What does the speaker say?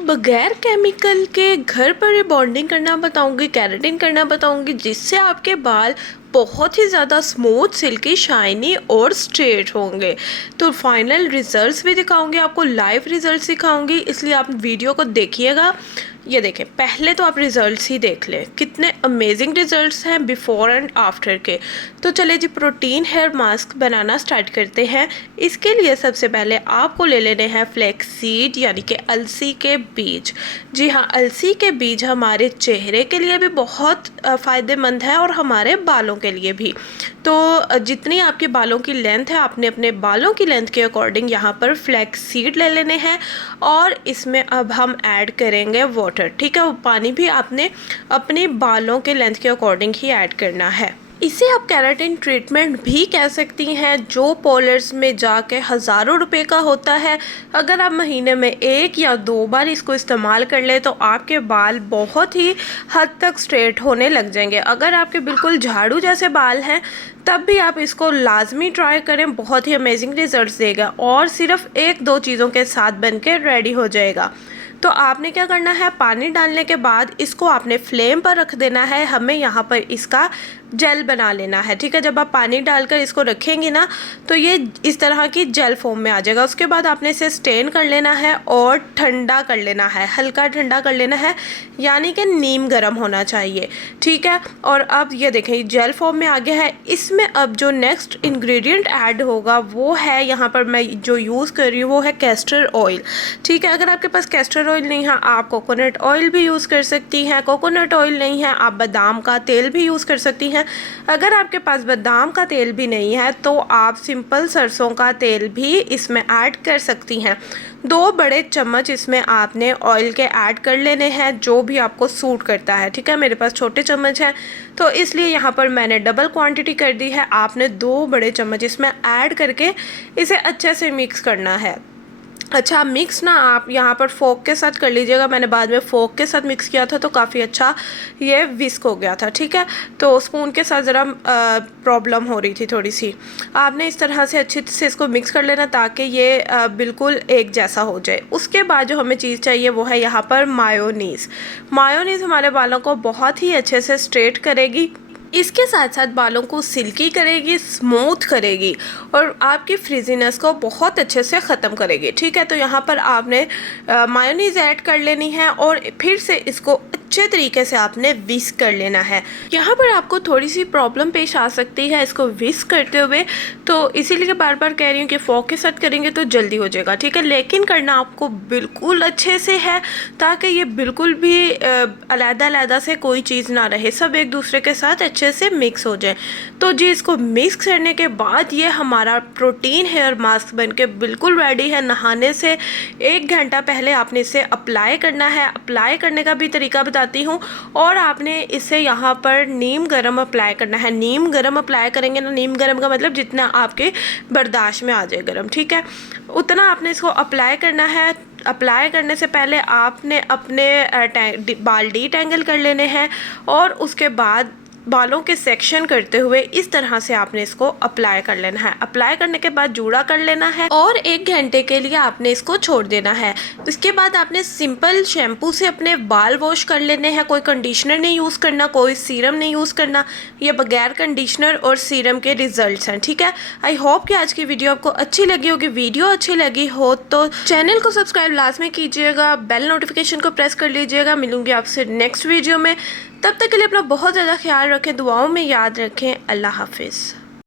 बगैर केमिकल के घर पर रिबॉन्डिंग करना बताऊंगी, केराटिन करना बताऊंगी, जिससे आपके बाल बहुत ही ज़्यादा स्मूथ, सिल्की, शाइनी और स्ट्रेट होंगे। तो फाइनल रिजल्ट्स भी दिखाऊंगी आपको, लाइव रिजल्ट्स दिखाऊंगी, इसलिए आप वीडियो को देखिएगा। ये देखें, पहले तो आप रिजल्ट्स ही देख लें, कितने अमेजिंग रिजल्ट्स हैं बिफोर एंड आफ्टर के। तो चलिए जी, प्रोटीन हेयर मास्क बनाना स्टार्ट करते हैं। इसके लिए सबसे पहले आपको ले लेने हैं फ्लैक्स सीड यानी कि अलसी के बीज। जी हाँ, अलसी के बीज हमारे चेहरे के लिए भी बहुत फ़ायदेमंद है और हमारे बालों के लिए भी। तो जितनी आपके बालों की लेंथ है, आपने अपने बालों की लेंथ के अकॉर्डिंग यहाँ पर फ्लैक्स सीड ले लेने हैं और इसमें अब हम ऐड करेंगे वाटर। ठीक है, वो पानी भी आपने अपने बालों के लेंथ के अकॉर्डिंग ही ऐड करना है। इसे आप केराटिन ट्रीटमेंट भी कह सकती हैं, जो पार्लर्स में जाके हज़ारों रुपए का होता है। अगर आप महीने में 1 या 2 बार इसको इस्तेमाल कर लें तो आपके बाल बहुत ही हद तक स्ट्रेट होने लग जाएंगे। अगर आपके बिल्कुल झाड़ू जैसे बाल हैं तब भी आप इसको लाजमी ट्राई करें, बहुत ही अमेजिंग रिजल्ट्स देगा और सिर्फ 1-2 चीज़ों के साथ बन के रेडी हो जाएगा। तो आपने क्या करना है, पानी डालने के बाद इसको आपने फ्लेम पर रख देना है। हमें यहाँ पर इसका जेल बना लेना है। ठीक है, जब आप पानी डालकर इसको रखेंगे ना तो ये इस तरह की जेल फॉर्म में आ जाएगा। उसके बाद आपने इसे स्टेन कर लेना है और ठंडा कर लेना है, हल्का ठंडा कर लेना है, यानी कि नीम गर्म होना चाहिए। ठीक है, और अब ये देखें, ये जेल फॉर्म में आ गया है। इसमें अब जो नेक्स्ट इंग्रेडिएंट ऐड होगा वो है, यहाँ पर मैं जो यूज़ कर रही हूँ वो है कैस्टर ऑयल। ठीक है, अगर आपके पास कैस्टर ऑयल नहीं है आप कोकोनट ऑयल भी यूज़ कर सकती हैं। कोकोनट ऑयल नहीं है आप बादाम का तेल भी यूज़ कर सकती हैं। अगर आपके पास बादाम का तेल भी नहीं है तो आप सिंपल सरसों का तेल भी इसमें ऐड कर सकती हैं। 2 बड़े चम्मच इसमें आपने ऑयल के ऐड कर लेने हैं, जो भी आपको सूट करता है। ठीक है, मेरे पास छोटे चम्मच हैं तो इसलिए यहाँ पर मैंने डबल क्वांटिटी कर दी है। आपने 2 बड़े चम्मच इसमें ऐड करके इसे अच्छे से मिक्स करना है। अच्छा, मिक्स ना आप यहाँ पर फोक के साथ कर लीजिएगा। मैंने बाद में फोक के साथ मिक्स किया था तो काफ़ी अच्छा ये विस्क हो गया था। ठीक है, तो स्पून के साथ ज़रा प्रॉब्लम हो रही थी थोड़ी सी। आपने इस तरह से अच्छे से इसको मिक्स कर लेना ताकि ये बिल्कुल एक जैसा हो जाए। उसके बाद जो हमें चीज़ चाहिए वो है यहाँ पर मायोनीज़। मायोनीज़ हमारे बालों को बहुत ही अच्छे से स्ट्रेट करेगी, इसके साथ साथ बालों को सिल्की करेगी, स्मूथ करेगी और आपकी फ्रिजीनेस को बहुत अच्छे से ख़त्म करेगी। ठीक है, तो यहाँ पर आपने मायोनीज़ ऐड कर लेनी है और फिर से इसको अच्छे तरीके से आपने विस्क कर लेना है। यहाँ पर आपको थोड़ी सी प्रॉब्लम पेश आ सकती है इसको विस्क करते हुए, तो इसीलिए बार बार कह रही हूँ कि फोक के साथ करेंगे तो जल्दी हो जाएगा। ठीक है, लेकिन करना आपको बिल्कुल अच्छे से है ताकि ये बिल्कुल भी अलग-अलग से कोई चीज़ ना रहे, सब एक दूसरे के साथ अच्छे से मिक्स हो जाए। तो जी, इसको मिक्स करने के बाद ये हमारा प्रोटीन हेयर मास्क बनके बिल्कुल रेडी है। नहाने से 1 घंटा पहले आपने इसे अप्लाई करना है। अप्लाई करने का भी तरीका बताती हूँ। और आपने इसे यहाँ पर नीम गरम अप्लाई करना है। नीम गरम अप्लाई करेंगे ना, नीम गरम का मतलब जितना आपके बर्दाश्त में आ जाए गरम, ठीक है, उतना आपने इसको अप्लाई करना है। अप्लाई करने से पहले आपने अपने बाल डीटैंगल कर लेने हैं और उसके बाद बालों के सेक्शन करते हुए इस तरह से आपने इसको अप्लाई कर लेना है। अप्लाई करने के बाद जूड़ा कर लेना है और 1 घंटे के लिए आपने इसको छोड़ देना है। इसके बाद आपने सिंपल शैम्पू से अपने बाल वॉश कर लेने हैं। कोई कंडीशनर नहीं यूज़ करना, कोई सीरम नहीं यूज़ करना। ये बगैर कंडीशनर और सीरम के रिजल्ट्स हैं। ठीक है, आई होप कि आज की वीडियो आपको अच्छी लगी होगी। वीडियो अच्छी लगी हो तो चैनल को सब्सक्राइब लाजमी कीजिएगा, बेल नोटिफिकेशन को प्रेस कर लीजिएगा। मिलूंगी आपसे नेक्स्ट वीडियो में, तब तक के लिए अपना बहुत ज़्यादा ख्याल रखें, दुआओं में याद रखें। अल्लाह हाफिज़।